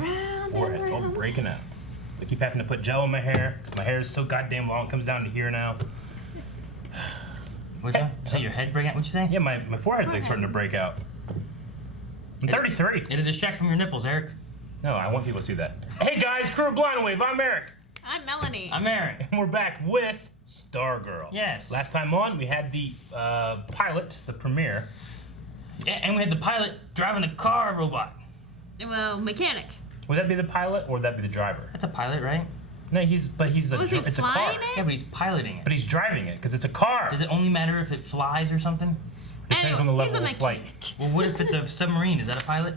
forehead. It's all breaking out. I keep having to put gel in my hair because my hair is so goddamn long. It comes down to here now. What'd you say? Your head breaking out? What'd you say? Yeah, my forehead's like starting to break out. I'm 33. It'll distract from your nipples, Eric. No, I want people to see that. Hey guys, crew of Blind Wave, I'm Eric. I'm Melanie. I'm Aaron. And we're back with Stargirl. Yes. Last time on, we had the pilot, the premiere. Yeah, and we had the pilot driving a car robot. Well, mechanic. Would that be the pilot or would that be the driver? That's a pilot, right? No, it's a car. Yeah, but he's piloting it. But he's driving it because it's a car. Does it only matter if it flies or something? Depends on the level of flight. Well, what if it's a submarine? Is that a pilot?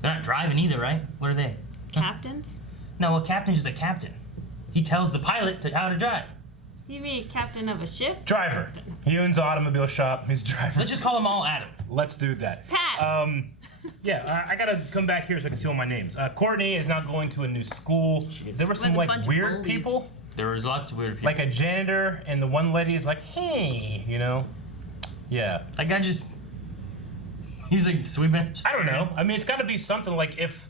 They're not driving either, right? What are they? Captains? No, a captain's just a captain. He tells the pilot how to drive. You mean captain of a ship? Driver. He owns an automobile shop. He's a driver. Let's just call them all Adam. Let's do that. Pats. Yeah, I gotta come back here so I can see all my names. Courtney is now going to a new school. There were some With a like bunch of weird bullies. people. There was lots of weird people. Like a janitor, and the one lady is like, hey, you know? Yeah. That guy just... He's like sweeping. I don't know. I mean, it's gotta be something like if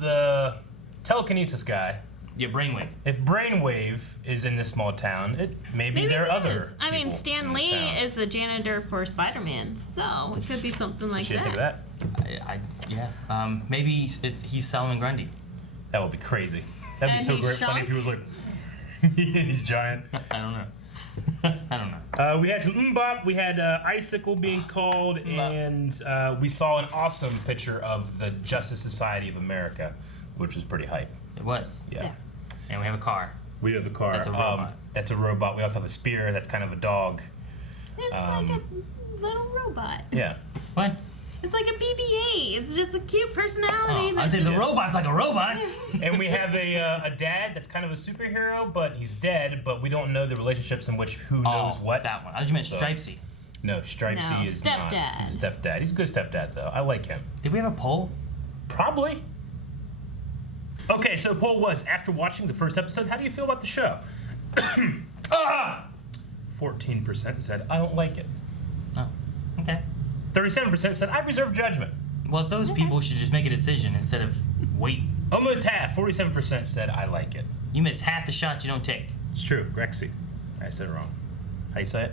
the telekinesis guy, Yeah, brainwave. if Brainwave is in this small town, maybe there are other I mean, people Stan in this Lee town. is the janitor for Spider-Man, so it could be something like Shit, that. think of that. Yeah. Maybe he's Solomon Grundy. That would be crazy. That'd be And so he's great. Funny if he was like, he's giant. I don't know. I don't know. We had some mbop. We had Icicle being called, and we saw an awesome picture of the Justice Society of America, which was pretty hype. It was. Yeah. And we have a car. We have a car. That's a robot. That's a robot. We also have a spear. That's kind of a dog. It's like a little robot. Yeah. What? It's like a BB-8. It's just a cute personality. I said the robot's like a robot. And we have a dad that's kind of a superhero, but he's dead. But we don't know the relationships in which who knows what. That one. I thought you meant So- Stripesy. No, Stripesy No, is stepdad. not. He's a stepdad. He's a good stepdad though. I like him. Did we have a poll? Probably. Okay, so the poll was, after watching the first episode, how do you feel about the show? 14% said, I don't like it. Oh, okay. 37% said, I reserve judgment. Well, those people should just make a decision instead of wait. Almost half, 47% said, I like it. You miss half the shots you don't take. It's true, Gretzky. I said it wrong. How you say it?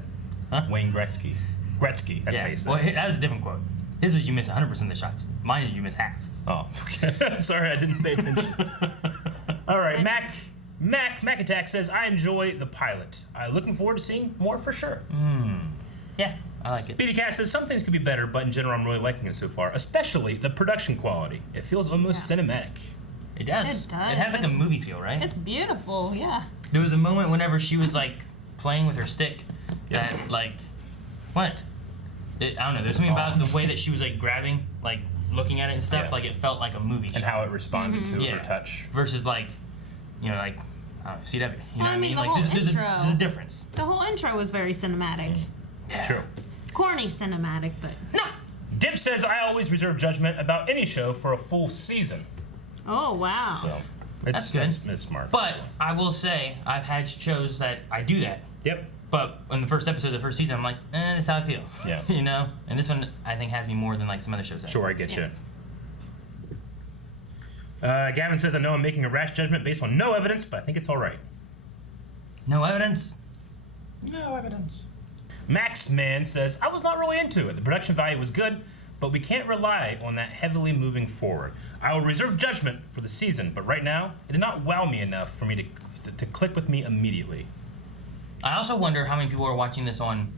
Huh? Wayne Gretzky. Gretzky, that's how you say Well, it. that was a different quote. His was you miss 100% of the shots. Mine is you miss half. Oh, okay. Sorry, I didn't pay attention. All right, Mac Attack says, I enjoy the pilot. I'm looking forward to seeing more for sure. Yeah, I like it. Speedy Cat says, some things could be better, but in general, I'm really liking it so far, especially the production quality. It feels almost cinematic. It does. It does. It has like a movie feel, right? It's beautiful, yeah. There was a moment whenever she was like playing with her stick that like, what? I don't know. There's something about the way that she was like grabbing, like looking at it and stuff. Yeah. Like it felt like a movie. And shot. how it responded to Yeah. her touch. Versus like, you know, like I don't know, CW. You know what I mean? the Like whole there's intro. a difference. The whole intro was very cinematic. True. Corny cinematic, but... No. Dip says, I always reserve judgment about any show for a full season. Oh, wow. So, That's good. It's smart. But I will say I've had shows that I do that. Yep. But in the first episode of the first season, I'm like, that's how I feel. Yeah. You know? And this one, I think, has me more than like some other shows. Have. Sure, I get Yeah. you. Gavin says, I know I'm making a rash judgment based on no evidence, but I think it's all right. No evidence? No evidence. Max Man says, I was not really into it. The production value was good, but we can't rely on that heavily moving forward. I will reserve judgment for the season, but right now, it did not wow me enough for me to click with me immediately. I also wonder how many people are watching this on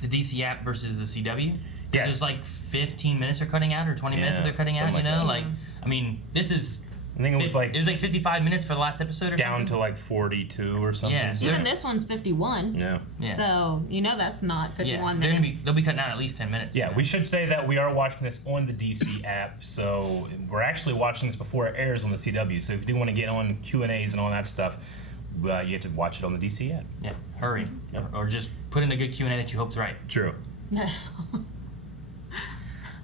the DC app versus the CW. Yes. It's like 15 minutes they're cutting out or 20 minutes that they're cutting out, something you know? like that. Like, I mean, this is... I think it was like 55 minutes for the last episode or down something? to like 42 or something. Yeah, so Even this one's 51. Yeah. Yeah. So, you know that's not 51 they're minutes. they'll be cutting out at least 10 minutes. Yeah, you know? we should say that we are watching this on the DC app, so we're actually watching this before it airs on the CW. So if you do want to get on Q&As and all that stuff, you have to watch it on the DC app. Yeah, hurry. Yep. Or just put in a good Q&A that you hope's right. True.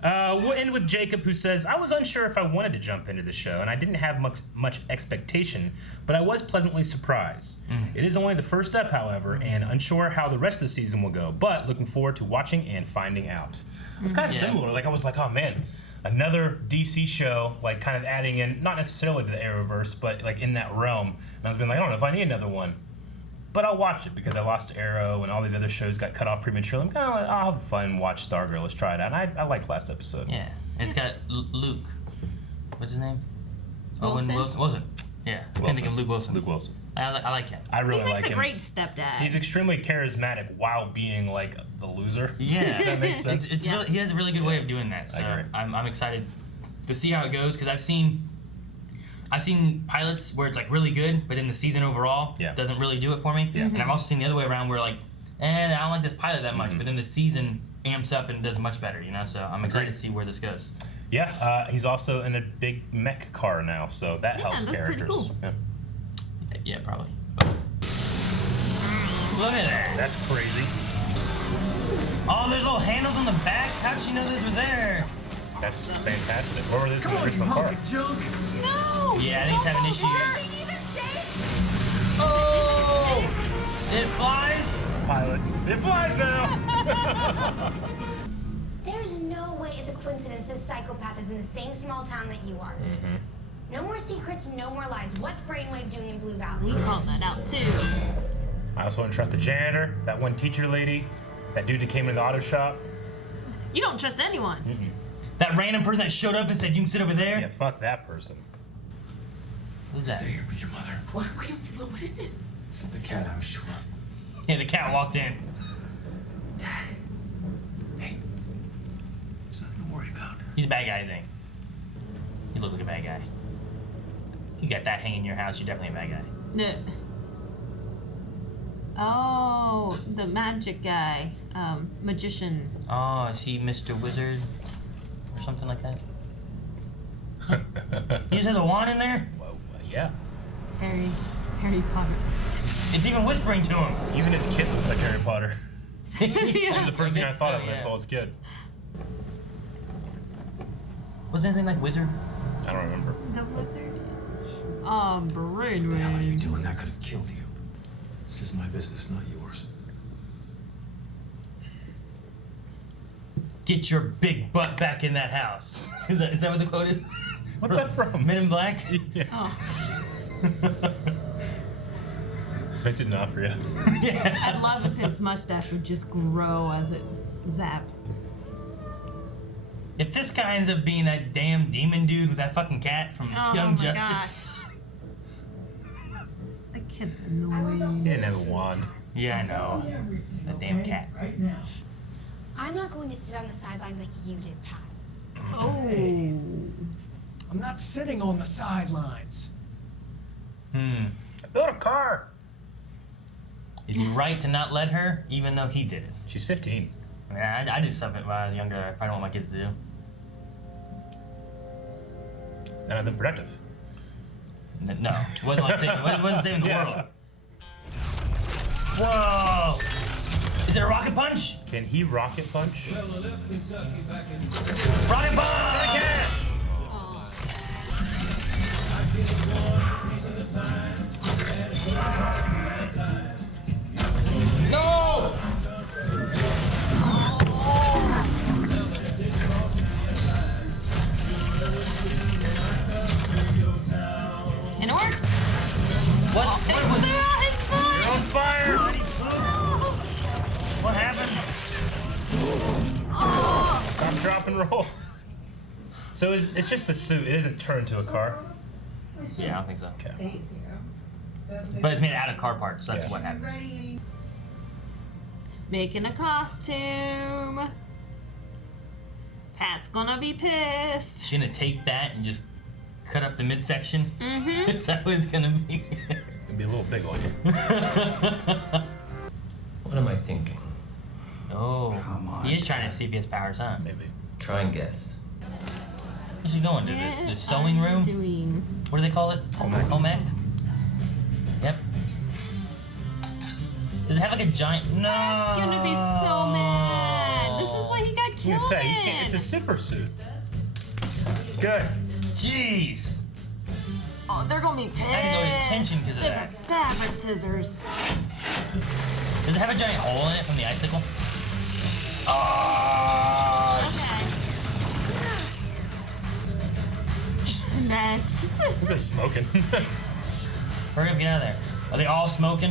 We'll end with Jacob, who says, I was unsure if I wanted to jump into the show, and I didn't have much expectation, but I was pleasantly surprised. It is only the first step, however, and unsure how the rest of the season will go, but looking forward to watching and finding out. It's kind of similar. Like, I was like, oh, man, another DC show, like kind of adding in, not necessarily to the Arrowverse, but like in that realm. And I was being like, I don't know if I need another one. But I'll watch it because I lost Arrow and all these other shows got cut off prematurely. I'm kind of like, I'll have fun and watch Stargirl. Let's try it out. And I liked last episode. Yeah, and it's got Luke. What's his name? Wilson? Owen Wilson. Yeah, I can't think of Luke Wilson. Luke Wilson. I like him. I really He makes like a him. great stepdad. He's extremely charismatic while being like the loser. Yeah, If that makes sense. It's Yeah. really, he has a really good way of doing that. So agree. I'm excited to see how it goes because I've seen pilots where it's like really good, but then the season overall doesn't really do it for me. Yeah. And I've also seen the other way around where like, I don't like this pilot that much, but then the season amps up and does much better. So I'm excited to see where this goes. Yeah, he's also in a big mech car now, so that helps that's pretty characters. cool. Yeah. Yeah, probably. Look at that. That's crazy. Oh, there's little handles on the back. How did she know those were there? That's fantastic. Where were those in the original car? No! Yeah, I think it's having issues. Oh! It flies? Pilot. It flies now! There's no way it's a coincidence this psychopath is in the same small town that you are. No more secrets, no more lies. What's Brainwave doing in Blue Valley? We called that out too. I also wouldn't trust the janitor, that one teacher lady, that dude that came in the auto shop. You don't trust anyone. That random person that showed up and said, you can sit over there? Yeah, fuck that person. Who's that? Stay here with your mother. What is it? It's the cat, I'm sure. Yeah, the cat walked in. Dad. Hey. There's nothing to worry about. He's a bad guy, I think. You look like a bad guy. If you got that hanging in your house, you're definitely a bad guy. No. Oh, the magic guy. Magician. Oh, is he Mr. Wizard? Or something like that? He just has a wand in there? Well, yeah. Very Harry Potter-esque. It's even whispering to him. Even his kid looks like Harry Potter. That was the first thing I guess thought so, of when I yeah. saw his kid. Was anything like Wizard? I don't remember. The wizard. What the hell are you Brainwave. doing? I could have killed you. This is my business, not yours. Get your big butt back in that house. Is that what the quote is? What's that from? Men in Black? Yeah. Oh, Vincent D'Onofrio. Yeah. I'd love if his mustache would just grow as it zaps. If this guy ends up being that damn demon dude with that fucking cat from Oh Young my Justice. That kid's annoying. He didn't have a wand. Yeah, I know. That damn cat. I'm not going to sit on the sidelines like you did, Pat. Oh. I'm not sitting on the sidelines. I built a car. Is he right to not let her, even though he did it? She's 15. I mean, I did something when I was younger I don't want my kids to do. None of them productive. No, it wasn't like saving, it wasn't saving the Yeah. world. Whoa! Is it a rocket punch? Can he rocket punch? Rocket punch! No! And it works. What? What was it? It's fine. You're on fire! What happened? Stop, drop, and roll. So it's just the suit. It isn't turned to a car. Yeah, I don't think so. Okay. But it's made out of car parts, so that's Yeah. what happened. Making a costume. Pat's gonna be pissed. She's gonna take that and just cut up the midsection? Mm-hmm. Is that what it's gonna be? It's gonna be a little big on you. What am I thinking? Oh, Come on, he is trying to see if he has powers, huh? Maybe. Try and guess. You should go into the sewing room. Doing. What do they call it? Home ec. Home ec? Yep. Does it have like a giant? No. Pat's gonna be so mad. This is why he got I was killed. gonna say, you can't, it's a super suit. Good. Jeez. Oh, they're gonna be pissed. I had to go to detention 'cause of Those that. are fabric scissors. Does it have a giant hole in it from the icicle? Oh. Okay. Next. They're smoking. Hurry up, get out of there. Are they all smoking?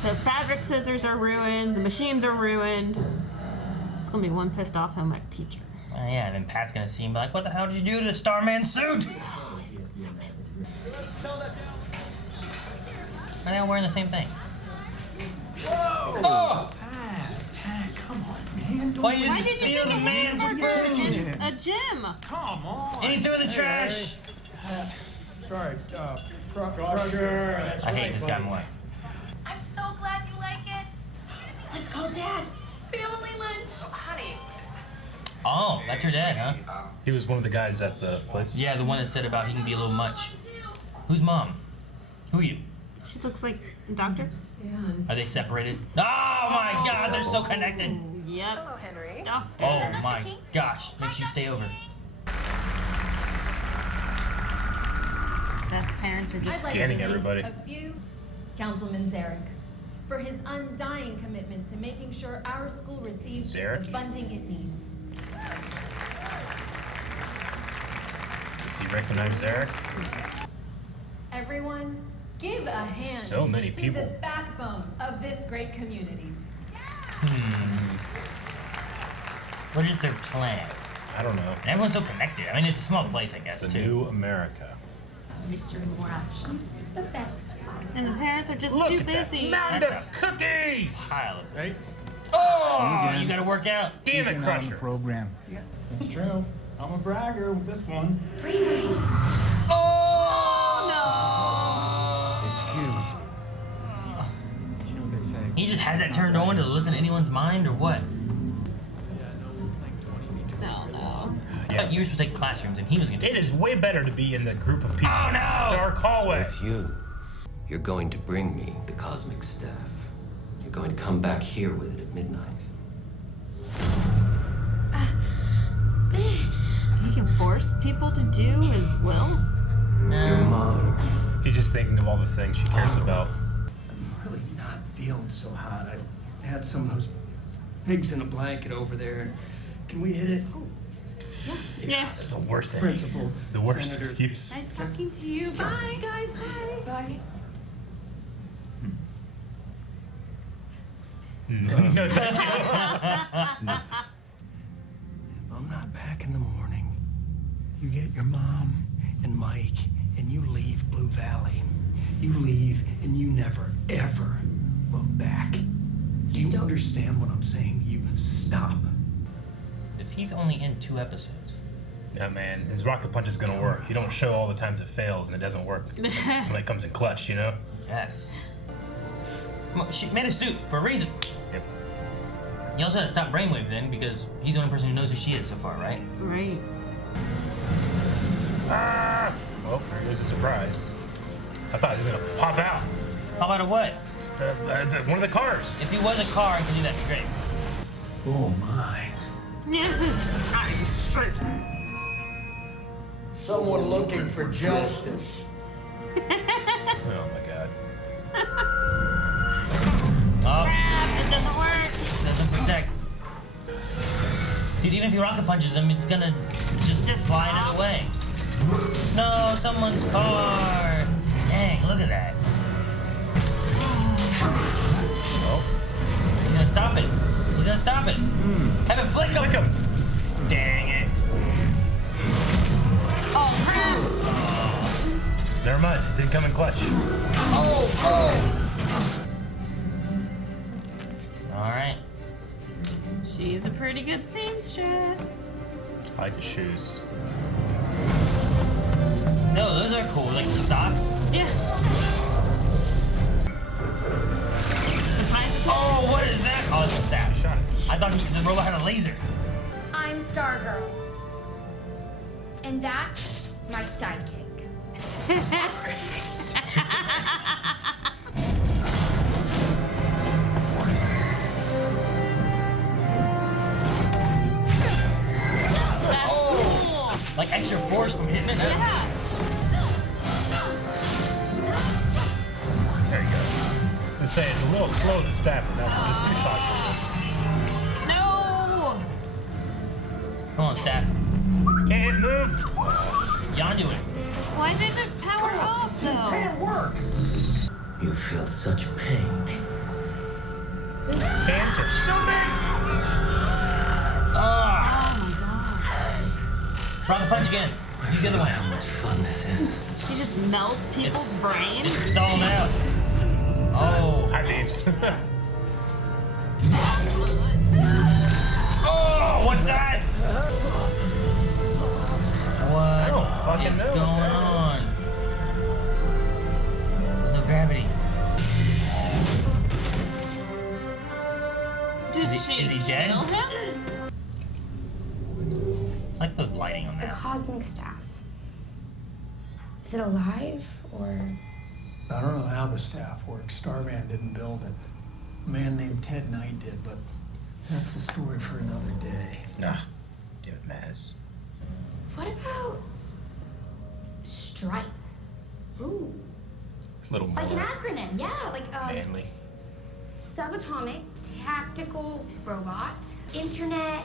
So fabric scissors are ruined. The machines are ruined. It's gonna be one pissed off home ec teacher. Yeah, and then Pat's gonna see him and be like, what the hell did you do to the Starman suit? Oh, he's so pissed. Why are they all wearing the same thing? Whoa! Oh! Pat, come on, man. Why you Why just did you steal take the a man's hamburger food? in a gym? Come on. And he threw the trash. Sorry, Crusher. I hate this guy more. I'm so glad you like it. Let's call Dad. Family lunch. Oh, honey. Oh, that's your dad, huh? He was one of the guys at the place. Yeah, the one that said about he can be a little much. Who's mom? Who are you? She looks like a doctor. Are they separated? Oh my god, they're so connected. Yep. Hello, Henry. Doctor. Oh my gosh, makes you stay over. Best parents are just Scanning everybody. A few, Councilman Zarek, for his undying commitment to making sure our school receives Zarek? the funding it needs. Does he recognize Zarek? Everyone, give a hand So many to people. the backbone of this great community. What is their plan? I don't know. And everyone's so connected. I mean, it's a small place, I guess, The too. new America. Mr. Mora, he's the best. and the parents are just Look too at that busy. mountain That's of cookies! Pile of Right? Oh, you gotta work out. Damn it, on the Crusher. program. Yeah, that's true. I'm a bragger with this one. Excuse. You know what they say? He just has that turned on to listen to anyone's mind, or what? No. I thought you were supposed to take classrooms, and he was gonna It is way better to be in the group of people. Oh, in no! the dark hallway. It's you. You're going to bring me the cosmic staff. You're going to come back here with it at midnight. He can force people to do his will. Your mother. He's just thinking of all the things she cares about. I'm really not feeling so hot. I had some of those pigs in a blanket over there. Can we hit it? Yeah. That's the worst thing. Principal. The worst Senator. excuse. Nice talking to you. Bye, guys. Bye. Bye. No, thank you. If I'm not back in the morning, you get your mom and Mike and you leave Blue Valley. You leave and you never, ever look back. Do you understand what I'm saying? You stop. If he's only in 2 episodes. No, man, his rocket punch is gonna work. You don't show all the times it fails and it doesn't work when it comes in clutch, you know? Yes. Well, she made a suit for a reason. Yep. You also had to stop Brainwave then, because he's the only person who knows who she is so far, right? Right. Ah! Well, there goes a surprise. I thought he was gonna pop out. How about a what? Just, it's one of the cars. If he was a car, he could do that, be great. Oh my. Yes. Someone looking for justice. Oh my god. Oh, It doesn't work. doesn't protect. Dude, even if he rocket punches him, it's gonna just fly out of the way. No, someone's car. Dang, look at that. He's gonna stop it. He's gonna stop it. Have it flick him. Dang it. Oh crap! Never mind. Didn't come in clutch. Alright. She's a pretty good seamstress. I like the shoes. No, those are cool. Like the socks. Yeah. Surprise attack. Oh, what is that? Oh, it's a staff. Shot it. I thought the robot had a laser. I'm Stargirl. And that's my sidekick. That's cool. Like extra force from hitting it. Yeah. There you go. To say it's a little slow at the stab, but that's just 2 shots for this. No. Come on, staff. Can't move. Yondu it. Why didn't it power off though? Can't work. You feel such pain. His hands are so big. Rocket punch again. Use the other one. How much fun this is. He just melts people's brains. It's stalled out. Oh. Hi, babes. Oh, what's that? What don't fucking is know. going on? There's no gravity. Did Is she he dead? kill him? I like the lighting on The that. cosmic staff. Is it alive or? I don't know how the staff works. Starman didn't build it. A man named Ted Knight did, but that's a story for another day. Nah. Damn it, Maz. What about S.T.R.I.P.E? Ooh, It's a little more like an acronym. Yeah, like manly. subatomic tactical robot internet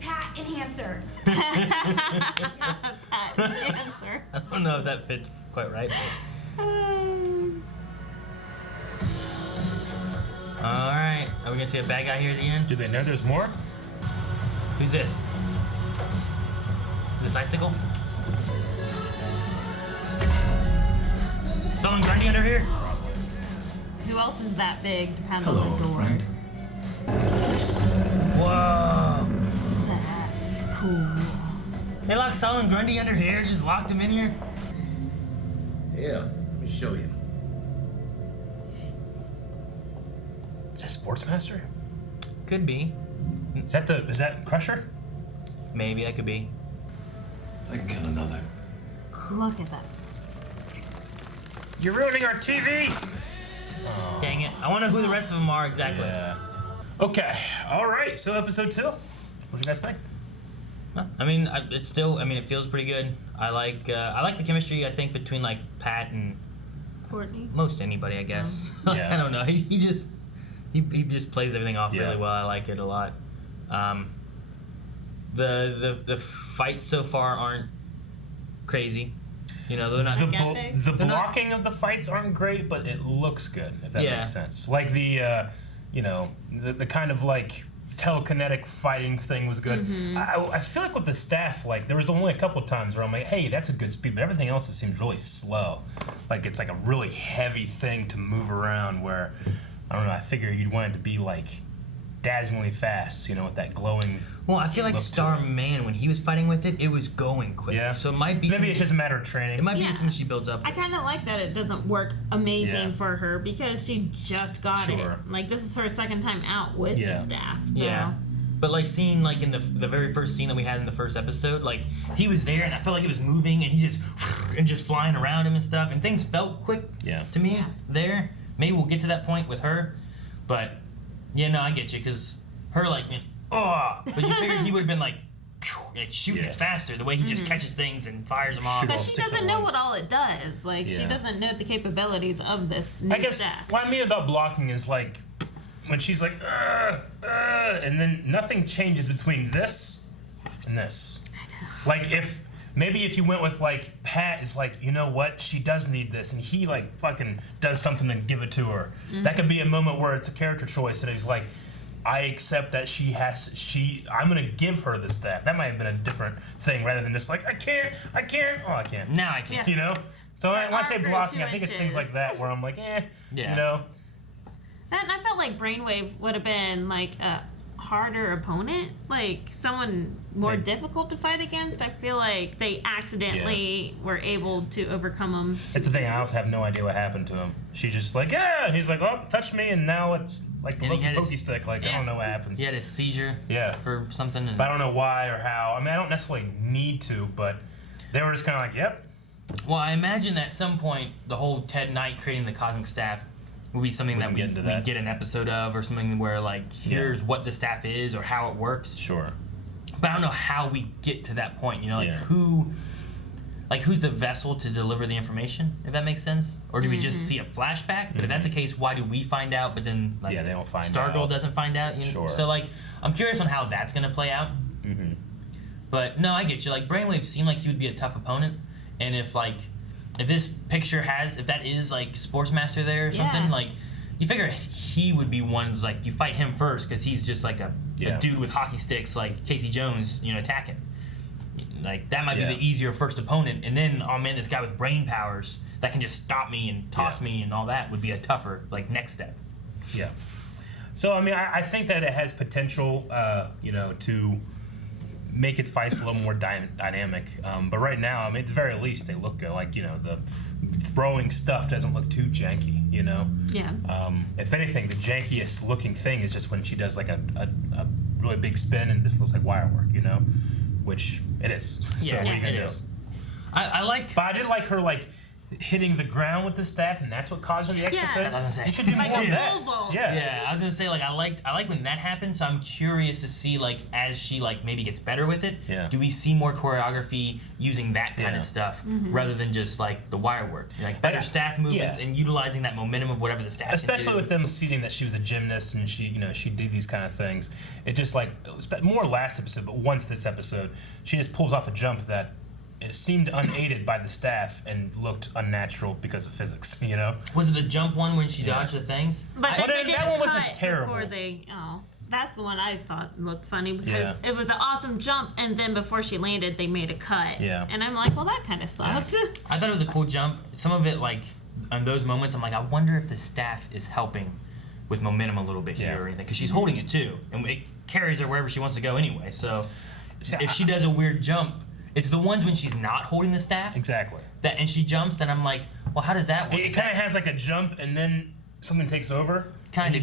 pat enhancer. That answer. I don't know if that fits quite right. Alright, are we gonna see a bad guy here at the end? Do they know there's more? Who's this? This icicle? Someone grinding under here? Who else is that big to pound Hello, on the door? friend. Whoa! That's cool. They locked Solomon Grundy under here, just locked him in here? Yeah, let me show you. Is that Sportsmaster? Could be. Is that Crusher? Maybe that could be. I can kill another. Look at that. You're ruining our TV! Dang it. I wonder who the rest of them are exactly. Yeah. Okay. All right. So episode 2. What do you guys think? I mean, it feels pretty good. I like the chemistry, I think, between like Pat and Courtney. most anybody, I guess. Yeah. I don't know. He just plays everything off Yeah. really well. I like it a lot. The fights so far aren't crazy. You know, they're not. The blocking of the fights aren't great, but it looks good, if that Yeah. makes sense. Like the kind of like telekinetic fighting thing was good. I feel like with the staff, like there was only a couple of times where I'm like, hey, that's a good speed, but everything else just seems really slow. Like it's like a really heavy thing to move around where, I don't know, I figure you'd want it to be like dazzlingly fast, with that glowing. Well, I feel like look to Starman, when he was fighting with it, it was going quick. Yeah. So it might be. Maybe it's just a matter of training. It might be Yeah. something she builds up. I kind of like that it doesn't work amazing Yeah. for her because she just got Sure. it. Like this is her second time out with Yeah. the staff. So. Yeah. But like seeing like in the very first scene that we had in the first episode, like he was there and I felt like it was moving and he just flying around him and stuff and things felt quick to me there. Maybe we'll get to that point with her, but yeah, no, I get you because her like but you figured he would have been like shooting it faster the way he just catches things and fires them off. Because she doesn't know what all it does. Like she doesn't know the capabilities of this new I guess staff. what I mean about blocking is like when she's like, and then nothing changes between this and this. Like if you went with like Pat is like, you know what, she does need this, and he like fucking does something and give it to her. That could be a moment where it's a character choice and he's like, I accept that I'm gonna give her the staff. That might have been a different thing rather than just like, I can't. Now I can. Yeah. So when I say Arc grew blocking, 2 I think it's things like inches. that where I'm like, Yeah. That and I felt like Brainwave would have been like a harder opponent, like someone more difficult to fight against. I feel like they accidentally were able to overcome him. It's the thing, I also have no idea what happened to him. She's just like, and he's like, oh, touch me, and now it's like the And he had pokey his- stick. Like, I don't know what happens. He had a seizure. Yeah. For something. And But I don't know why or how. I mean, I don't necessarily need to, but they were just kind of like, yep. Well, I imagine at some point the whole Ted Knight creating the cosmic staff will be something that we get an episode of, or something where like here's what the staff is or how it works. Sure. But I don't know how we get to that point. Who's the vessel to deliver the information? If that makes sense, or do we just see a flashback? But if that's the case, why do we find out? But then like they don't find Stargirl out. doesn't find out. Sure. So like I'm curious on how that's gonna play out. But no, I get you. Like Brainwave seemed like he would be a tough opponent, and if this picture if that is like Sportsmaster there or something, like you figure he would be ones like you fight him first because he's just like a dude with hockey sticks like Casey Jones, attacking. Like that might be the easier first opponent, and then oh man, this guy with brain powers that can just stop me and toss me and all that would be a tougher like next step. Yeah. So I mean, I think that it has potential, to make its fights a little more dynamic. But right now, I mean, at the very least, they look good. Like the throwing stuff doesn't look too janky. Yeah. If anything, the jankiest looking thing is just when she does like a really big spin and it just looks like wire work. Which it is. Yeah, so it is. I like. But I did like her hitting the ground with the staff, and that's what caused her the extra thing. I was gonna say. You should do more of that. Yeah, I was gonna say I like when that happens. So I'm curious to see as she maybe gets better with it. Yeah. Do we see more choreography using that kind of stuff rather than just the wire work, better staff movements and utilizing that momentum of whatever the staff. Especially with them seeing that she was a gymnast and she did these kind of things. It just more last episode, but once this episode, she just pulls off a jump that. It seemed unaided by the staff and looked unnatural because of physics, Was it the jump one when she dodged the things? But then they did that a one cut wasn't terrible. before that's the one I thought looked funny because it was an awesome jump, and then before she landed, they made a cut. Yeah. And I'm like, well, that kind of sucked. I thought it was a cool jump. Some of it, on those moments, I'm like, I wonder if the staff is helping with momentum a little bit here or anything, because she's holding it too, and it carries her wherever she wants to go anyway. So if she does a weird jump. It's the ones when she's not holding the staff. Exactly. And she jumps, then I'm like, well, how does that work? It kind of has a jump, and then something takes over. Kind of.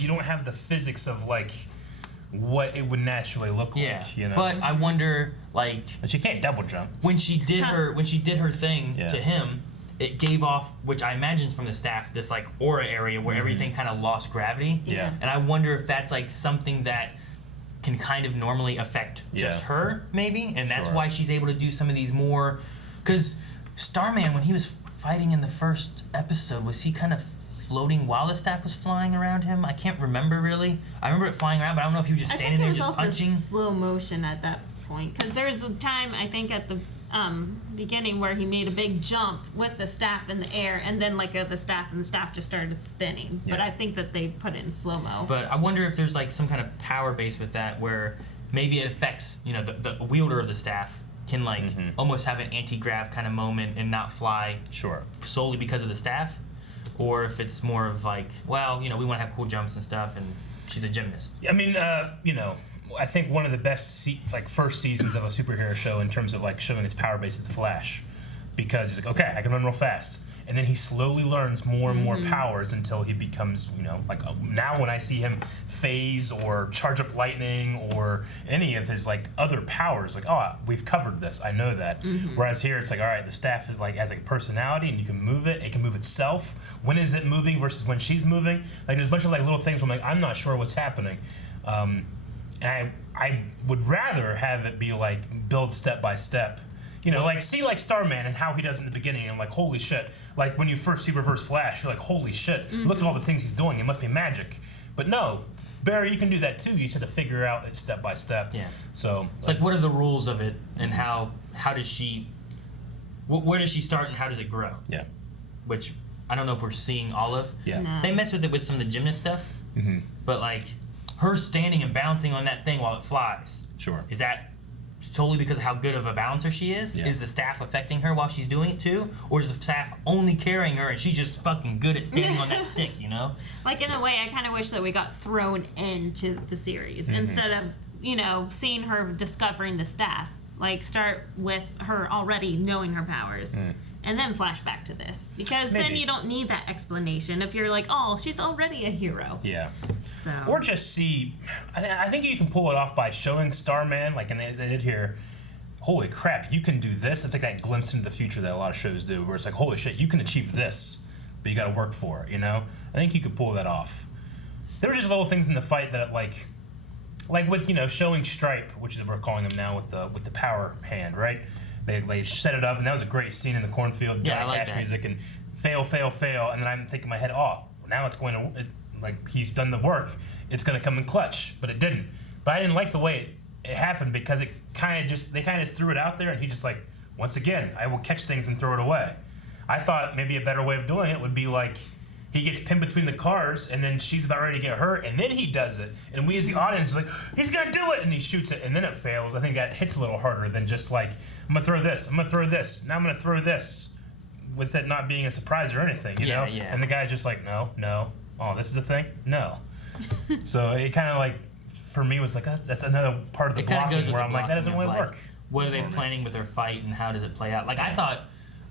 You don't have the physics of what it would naturally look like. But I wonder But she can't double jump. When she did her thing to him, it gave off, which I imagine is from the staff, this aura area where everything kind of lost gravity. Yeah. And I wonder if that's something that can kind of normally affect just her, maybe, and that's why she's able to do some of these more. Because Starman, when he was fighting in the first episode, was he kind of floating while the staff was flying around him? I can't remember really. I remember it flying around, but I don't know if he was just standing there just punching. I think it was also slow motion at that point, because there was a time I think at the beginning where he made a big jump with the staff in the air, and then the staff just started spinning. But I think that they put it in slow mo. But I wonder if there's some kind of power base with that, where maybe it affects the wielder of the staff can almost have an anti-grav kind of moment and not fly solely because of the staff, or if it's more of we want to have cool jumps and stuff, and she's a gymnast. I mean, I think one of the best first seasons of a superhero show in terms of showing its power base is The Flash, because he's okay, I can run real fast, and then he slowly learns more and more powers until he becomes now when I see him phase or charge up lightning or any of his other powers, we've covered this, I know that. Whereas here it's all right, the staff is has a personality and you can move it can move itself. When is it moving versus when she's moving? There's a bunch of little things where I'm not sure what's happening. And I would rather have it be build step by step. See Starman and how he does in the beginning, and I'm holy shit. When you first see Reverse Flash, you're holy shit, look at all the things he's doing, it must be magic. But no, Barry, you can do that too, you just have to figure out it step by step. Yeah. So it's what are the rules of it, and how does she, where does she start and how does it grow? Yeah. Which, I don't know if we're seeing all of. Yeah. No. They mess with it with some of the gymnast stuff, but her standing and bouncing on that thing while it flies. Sure. Is that solely because of how good of a balancer she is? Yeah. Is the staff affecting her while she's doing it too? Or is the staff only carrying her and she's just fucking good at standing on that stick, in a way, I kind of wish that we got thrown into the series instead of, seeing her discovering the staff. Start with her already knowing her powers. And then flash back to this, because then you don't need that explanation if you're she's already a hero. Yeah. So. Or just see, I think you can pull it off by showing Starman, and they did here, holy crap, you can do this. It's that glimpse into the future that a lot of shows do, where it's holy shit, you can achieve this, but you got to work for it, I think you could pull that off. There were just little things in the fight that with, showing S.T.R.I.P.E, which is what we're calling him now with the power hand, right? They set it up, and that was a great scene in the cornfield, Johnny Cash music, and fail, and then I'm thinking in my head, now it's going to, he's done the work, it's going to come in clutch, but it didn't. But I didn't like the way it happened because they kind of just threw it out there, and he just like, once again, I will catch things and throw it away. I thought maybe a better way of doing it would be like he gets pinned between the cars, and then she's about ready to get hurt, and then he does it, and we as the audience is like, he's gonna do it, and he shoots it, and then it fails. I think that hits a little harder than just like, I'm gonna throw this, now I'm gonna throw this, with it not being a surprise or anything, you know? Yeah. And the guy's just like, no, oh, this is a thing, no. So it kind of like, for me, was like, that's another part of the blocking where I'm like, that doesn't really work. What are they planning with their fight, and how does it play out? Like, I thought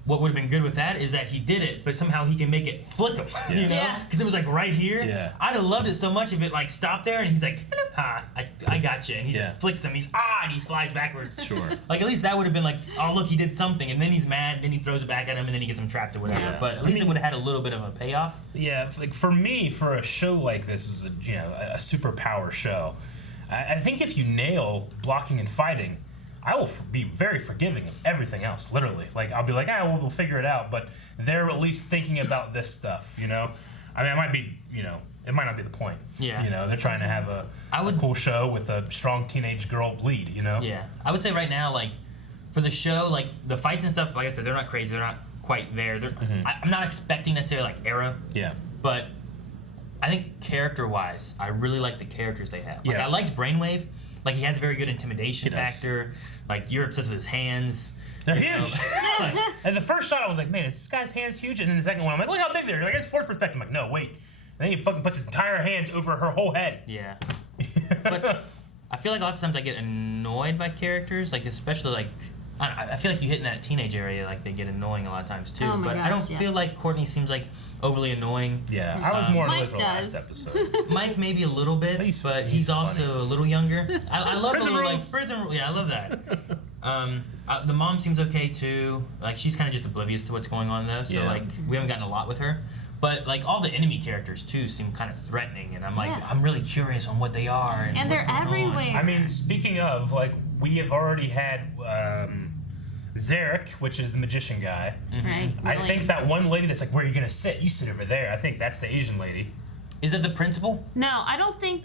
what would have been good with that is that he did it, but somehow he can make it flick him, you know? Because it was like right here. Yeah. I'd have loved it so much if it like stopped there, and he's like, I got you, and he just flicks him. And he flies backwards. Sure. Like at least that would have been like, oh look, he did something, and then he's mad, then he throws it back at him, and then he gets him trapped or whatever. Yeah. But at least it would have had a little bit of a payoff. Yeah, like for me, for a show like this, it was a superpower show. I think if you nail blocking and fighting, I will be very forgiving of everything else, literally. Like, I'll be like, we'll figure it out, but they're at least thinking about this stuff, you know? I mean, it might be, it might not be the point. Yeah. You know, they're trying to have a cool show with a strong teenage girl bleed, you know? Yeah. I would say right now, like, for the show, like, the fights and stuff, like I said, they're not crazy, they're not quite there. I'm not expecting necessarily, like, era. Yeah. But I think character-wise, I really like the characters they have. Like, Yeah. I liked Brainwave. Like, he has a very good intimidation factor. Like, you're obsessed with his hands. They're huge. And the first shot, I was like, man, is this guy's hands huge? And then the second one, I'm like, look how big they're. Like, it's forced perspective. I'm like, no, wait. And then he fucking puts his entire hands over her whole head. Yeah. But I feel like a lot of times I get annoyed by characters. Like, especially, like, I feel like you hit in that teenage area, like, they get annoying a lot of times, too. Oh my but gosh, I don't feel like Courtney seems, like, overly annoying. Yeah, I was more Mike with the last episode. Mike maybe a little bit, but he's also a little younger. I love Prison the little, rules. like, prison rules. Yeah, I love that. The mom seems okay too. Like she's kind of just oblivious to what's going on though. So like we haven't gotten a lot with her. But like all the enemy characters too seem kind of threatening, and I'm like I'm really curious on what they are. And they're everywhere. I mean, speaking of, like, we have already had Zarek, which is the magician guy. Right. I think that one lady that's like, where are you gonna sit? You sit over there. I think that's the Asian lady. Is it the principal? No, I don't think.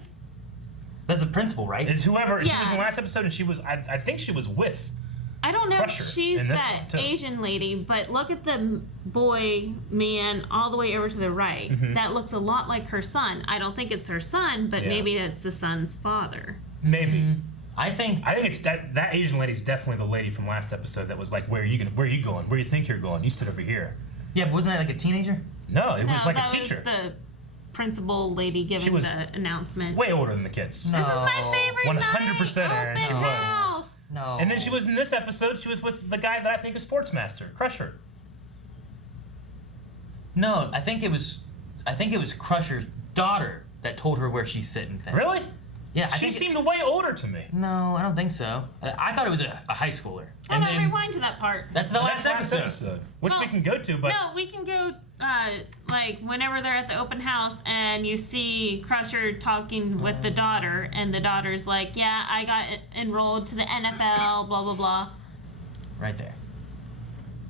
That's the principal, right? It's whoever. She Yeah. was in the last episode, and she was. I think she was with. I don't know Crusher if she's in this that one, too. Asian lady, but look at the boy man all the way over to the right. Mm-hmm. That looks a lot like her son. I don't think it's her son, but Yeah. maybe that's the son's father. Maybe. I think it's that Asian lady's definitely the lady from last episode that was like, where are you going? Where do you think you're going? You sit over here. Yeah, but wasn't that like a teenager? No, it was like that a teacher. was the principal lady giving was the announcement. Way older than the kids. No. This is my favorite 100%, Aaron, night, she open was. house. No. And then she was in this episode. She was with the guy that I think is Sportsmaster, Crusher. No, I think it was Crusher's daughter that told her where she's sitting. Thing. Really? Yeah, She seemed way older to me. No, I don't think so. I thought it was a high schooler. Oh, no, rewind to that part. That's the last episode. Which we can go to, but No, we can go, like, whenever they're at the open house and you see Crusher talking with the daughter, and the daughter's like, yeah, I got enrolled to the NFL, blah, blah, blah. Right there.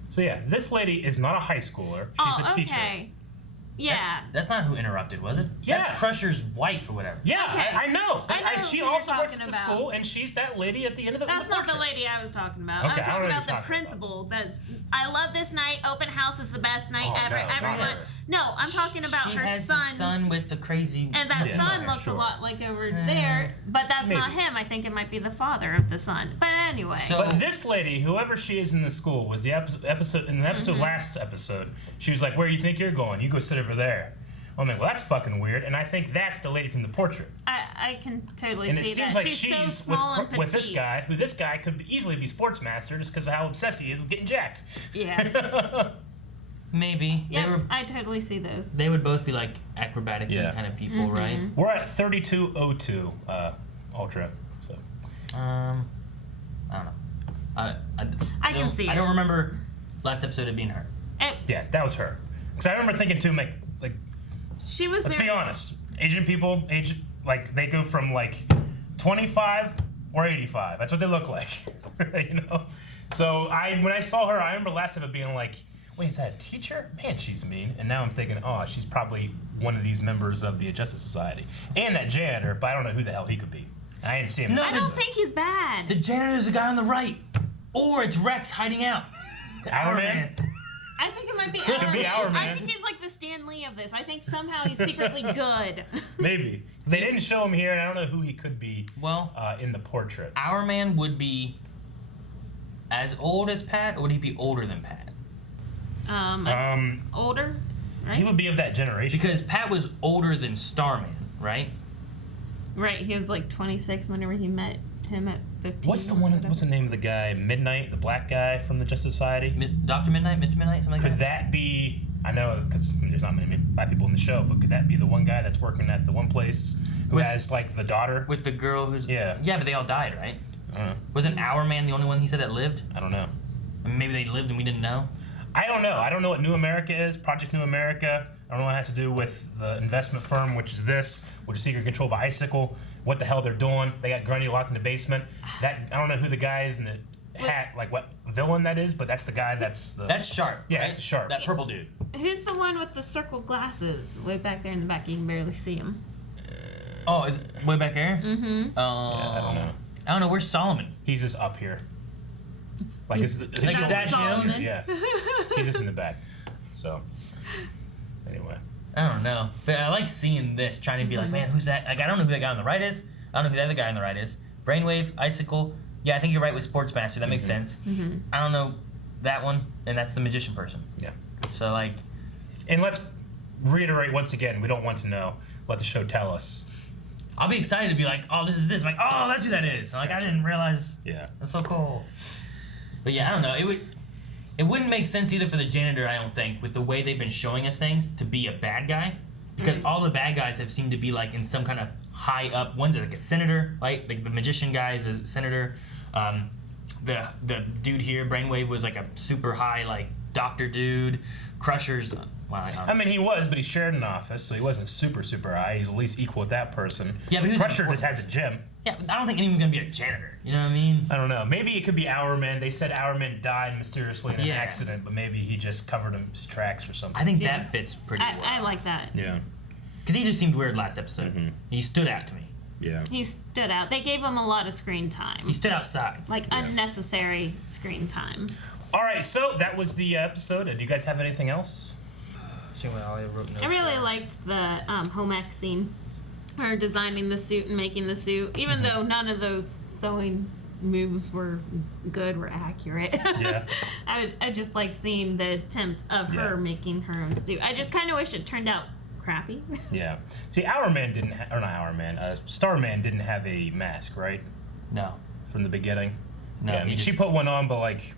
So yeah, this lady is not a high schooler. She's a teacher. Okay. Yeah. That's not who interrupted, was it? Yeah. That's Crusher's wife or whatever. Yeah, Okay. I know. I know She who you're also works talking at the about. school, and she's that lady at the end of the That's not the portrait. lady I was talking about. Okay, I I'm don't know talking what about you're the talking principal. That's I love this night. Open house is the best night Oh, ever. no, not Everyone. her. No, I'm talking about she her has son. the son with the crazy. And that Yeah, son no, looks sure. a lot like over there, but that's not Maybe. him. I think it might be the father of the son. But anyway. But this lady, whoever she is in the school, was the episode in the episode last episode. She was like, "Where you think you're going? You go sit over there." I'm like, "Well, that's fucking weird." And I think that's the lady from the portrait. I can totally And see it seems that. like She's so she's small and with this petite. guy, who this guy could easily be Sportsmaster just because of how obsessed he is with getting jacked. Yeah. Maybe. Yeah, I totally see those. They would both be like acrobatic Yeah. kind of people, right? We're at 3202 Ultra. So I don't know. I can see I it. don't remember last episode of being her. yeah, that was her. Because I remember thinking too, like She was let's there. be honest, Asian people, like they go from like 25 or 85. That's what they look like, you know. So when I saw her, I remember last time it being like, wait, is that a teacher? Man, she's mean. And now I'm thinking, oh, she's probably one of these members of the Justice Society and that janitor, but I don't know who the hell he could be. I didn't see him. No, I don't think he's bad. The janitor's the guy on the right. Or it's Rex hiding out. Hour Man? I think it might be Could Hour be Man. Hour I Man. think he's like the Stan Lee of this. I think somehow he's secretly good. Maybe. They didn't show him here, and I don't know who he could be Well, in the portrait. Our Man would be as old as Pat, or would he be older than Pat? Older, right? He would be of that generation. Because Pat was older than Starman, right? Right, he was like 26 whenever he met him at 15. What's the name of the guy? Midnight, the black guy from the Justice Society? Dr. Midnight, Mr. Midnight, something like Could that? that be? I know because there's not many black people in the show, but could that be the one guy that's working at the one place who has like the daughter with the girl who's yeah, but they all died, right? I don't know. Wasn't Our Man the only one he said that lived? I don't know. I mean, maybe they lived and we didn't know. I don't know. I don't know what New America is. Project New America. I don't know what it has to do with the investment firm, which is secret controlled by Icicle. What the hell they're doing? They got Grundy locked in the basement. That I don't know who the guy is in the hat, like what villain that is, but that's the guy. That's Sharp. Yeah, right? that's the Sharp. That purple dude. Who's the one with the circle glasses? Way back there in the back, you can barely see him. Oh, is it way back there? Mm-hmm. Yeah, I don't know. I don't know. Where's Solomon? He's just up here. Like is that him? Yeah, he's just in the back. So anyway, I don't know, but I like seeing this, trying to be like, man, who's that? Like, I don't know who that guy on the right is. I don't know who the other guy on the right is. Brainwave, Icicle. Yeah, I think you're right with Sportsmaster. That makes sense. Mm-hmm. I don't know that one, and that's the magician person. Yeah. So like, and let's reiterate once again, we don't want to know. Let the show tell us. I'll be excited to be like, oh, this is this. I'm like, oh, that's who that is. I'm like, I didn't realize. Yeah. That's so cool. But yeah, I don't know. It wouldn't make sense either for the janitor, I don't think, with the way they've been showing us things, to be a bad guy. Because all the bad guys have seemed to be like in some kind of high up. One's like a senator, right? Like the magician guy is a senator. The dude here, Brainwave, was like a super high like doctor dude. Crusher's. Well, I mean, he was, but he shared an office, so he wasn't super high. He's at least equal with that person. Yeah, but Crusher just has a gym. Yeah, but I don't think anyone's gonna be a janitor. You know what I mean? I don't know. Maybe it could be Our Man. They said Our Man died mysteriously in an accident, but maybe he just covered his tracks or something. I think that fits pretty well. I like that. Yeah. Because he just seemed weird last episode. He stood out to me. Yeah. He stood out. They gave him a lot of screen time. He stood outside. Like unnecessary screen time. All right, so that was the episode. Do you guys have anything else? I really liked the home ec scene. Her designing the suit and making the suit. Even though none of those sewing moves were good, were accurate. Yeah. I just liked seeing the attempt of her making her own suit. I just kind of wish it turned out crappy. Yeah. See, Our Man didn't, or not Our Man, Starman didn't have a mask, right? No. From the beginning? No. Yeah, I mean, she put one on, but like,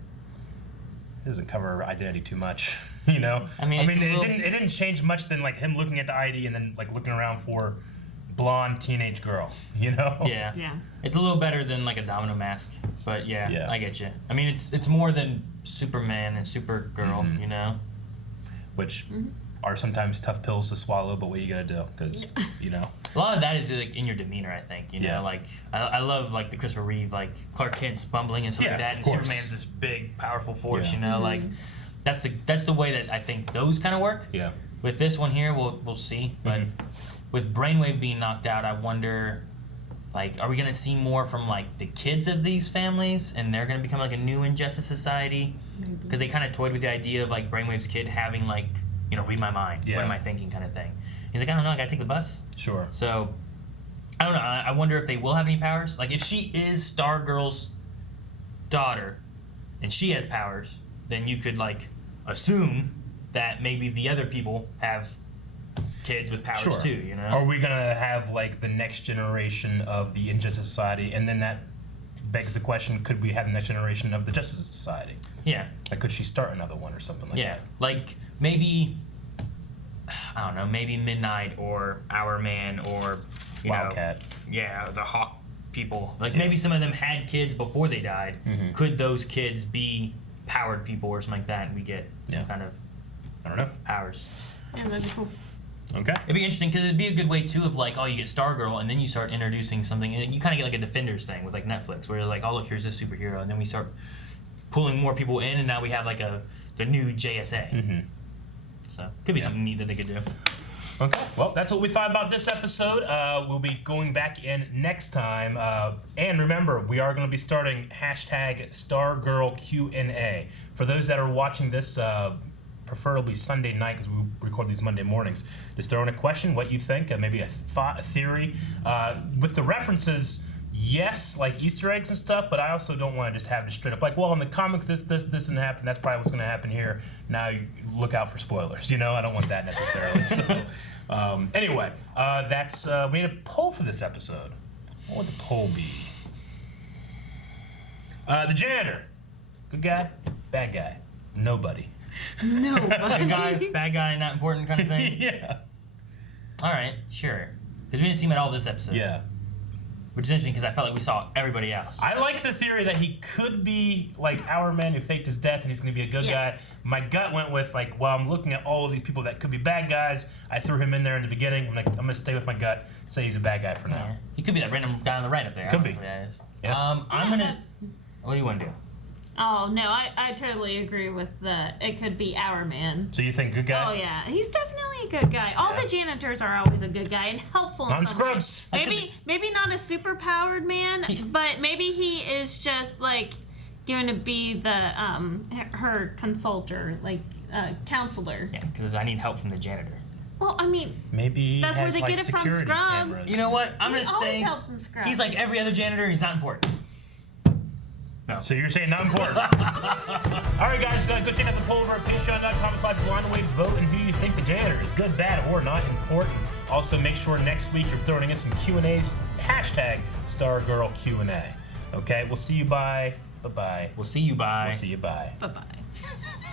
it doesn't cover her identity too much, you know? I mean, it didn't change much than like him looking at the ID and then like looking around for blonde teenage girl, you know? Yeah. Yeah. It's a little better than like a domino mask, but yeah. I get you. I mean, it's more than Superman and Supergirl, you know? Which are sometimes tough pills to swallow, but what are you gonna do? Because, you know. A lot of that is like in your demeanor, I think. You know, like I love like the Christopher Reeve, like Clark Kent's bumbling and stuff like that, and Superman's this big, powerful force. You know, like that's the way that I think those kind of work. Yeah. With this one here, we'll see. But with Brainwave being knocked out, I wonder, like, are we gonna see more from like the kids of these families, and they're gonna become like a new Injustice Society? Because they kind of toyed with the idea of like Brainwave's kid having like, you know, read my mind. What am I thinking, kind of thing. He's like, I don't know, I gotta take the bus. Sure. So, I don't know. I wonder if they will have any powers. Like, if she is Stargirl's daughter, and she has powers, then you could, like, assume that maybe the other people have kids with powers too, you know? Are we gonna have, like, the next generation of the Injustice Society, and then that begs the question, could we have the next generation of the Justice Society? Yeah. Like, could she start another one or something like that? Yeah. Like, maybe... I don't know, maybe Midnight or Our Man or Wildcat. The Hawk people. Like maybe some of them had kids before they died. Could those kids be powered people or something like that, and we get some kind of I don't know powers? Yeah, that'd be cool. Okay. It'd be interesting because it'd be a good way too of like, oh, you get Stargirl and then you start introducing something, and you kind of get like a Defenders thing with like Netflix, where you're like, oh look, here's this superhero, and then we start pulling more people in, and now we have like the new JSA. So could be something neat that they could do. Okay, well, that's what we thought about this episode. We'll be going back in next time. And remember, we are going to be starting hashtag Stargirl Q&A. For those that are watching this, preferably Sunday night, because we record these Monday mornings, just throw in a question, what you think, maybe a thought, a theory. With the references, yes, like Easter eggs and stuff, but I also don't want to just have it straight up like, well, in the comics, this didn't happen. That's probably what's going to happen here. Now you look out for spoilers. You know, I don't want that necessarily. So, anyway, that's we need a poll for this episode. What would the poll be? The janitor, good guy, bad guy, nobody. Nobody. Good guy, bad guy, not important kind of thing. Yeah. All right, sure. Because we didn't see him at all this episode. Yeah. Which is interesting because I felt like we saw everybody else. I like the theory that he could be like our man who faked his death and he's going to be a good guy. My gut went with like, well, I'm looking at all of these people that could be bad guys. I threw him in there in the beginning. I'm going to stay with my gut, say he's a bad guy for now. Yeah. He could be that random guy on the right up there. Could be. Who that is. Yeah. I'm going to... What do you want to do? Oh, no, I totally agree with it could be our man. So you think good guy? Oh, yeah. He's definitely a good guy. All the janitors are always a good guy and helpful in Not in some way. Scrubs. Maybe not a super-powered man, but maybe he is just, like, going to be the her consultor, like, counselor. Yeah, because I need help from the janitor. Well, I mean, maybe that's where they get it from Scrubs. Cameras. You know what? I'm going to say... He always helps in Scrubs. He's like every other janitor. He's not important. No. So you're saying not important. All right, guys, go check out the poll over at patreon.com/blindaway vote and who you think the janitor is, good, bad, or not important. Also, make sure next week you're throwing in some Q&As, hashtag Stargirl Q&A. Okay, we'll see you bye. Bye-bye. We'll see you bye. We'll see you bye. Bye-bye.